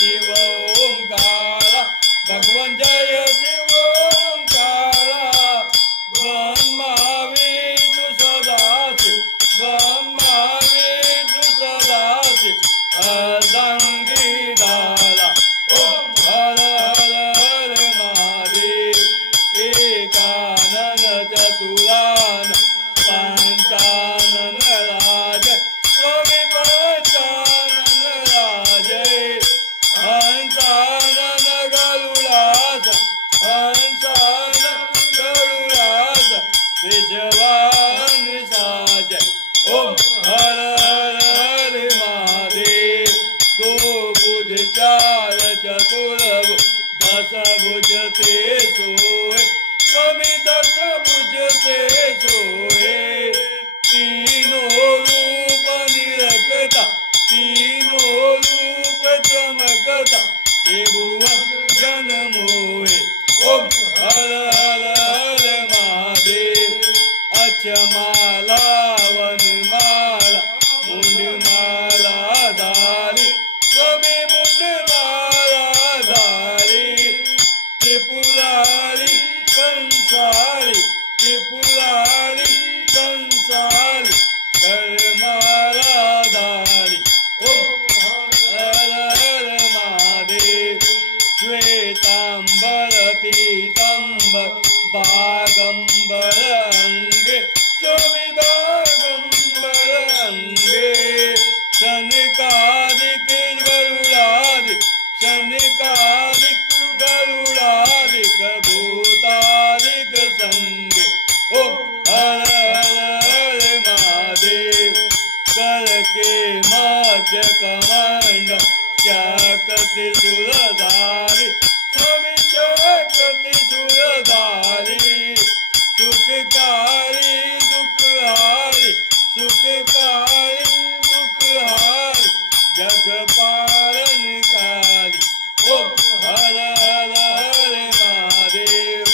शिव ओंकारा भगवान जय शिव ओंकारा ब्रह्मा विष्णु सदाशिव ब्रह्मा विष्णु सदाशिव अर्धांगी डाला ओम हर हर हर महादेव एकानन चतुरान पंचानन राज स्वामी पंचानन राजे हंसानन गरुडास हंसानन गरुडास विश्वान साज ओम हर हर हर महादेव दो बुध चार चतुर दस भुज ते सोए स्वामी दस भुज ते सोए तीनों रूप निरखता तीनों रूप चमकता त्रिभुवन जन मोहे ओम हर हर हर महादेव अचमाला वनमाला मुंडमाला धारी स्वामी मुंडमाला धारी त्रिपुरारी कंसारी त्रिपुरारी कंसारी धर्माला धारी ओम हर हर महादेव श्वेतांबर पीतांबर बागंबर अंगे स्वामी बागंबर अंगे शनकादिक गरुडादिक शनकादिक गरुडादिक भूतादिक संगे ओम हर हर हर महादेव कर के मध्य कमंड चाकति सुरधारी स्वामी चाकति सुरधारी सुखकारी दुखहारी सुखकारी दुखहारी जग पालन काली ओम हर हर हर महादेव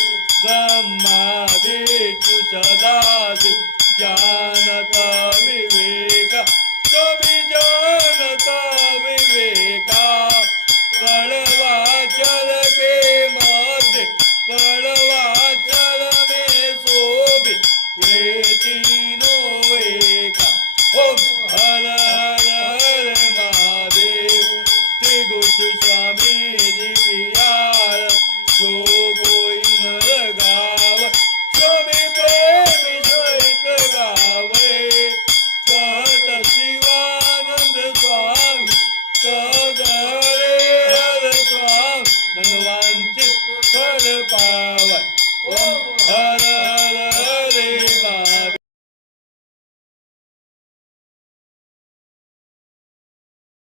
ब्रह्मा विष्णु सदाशिव जानता विवेका स्वामी जानता विवेका कड़वाचल के मध्य कड़वाचल में शोभित ये तीनों एका ओम हर हर हर महादेव त्रिगुट स्वामी जी की आरत जो कोई नर गाव स्वामी प्रेम सहित गावे कहत शिवानंद स्वामी कहत हरे हर स्वामी मनवांचित फल पावन ओम हर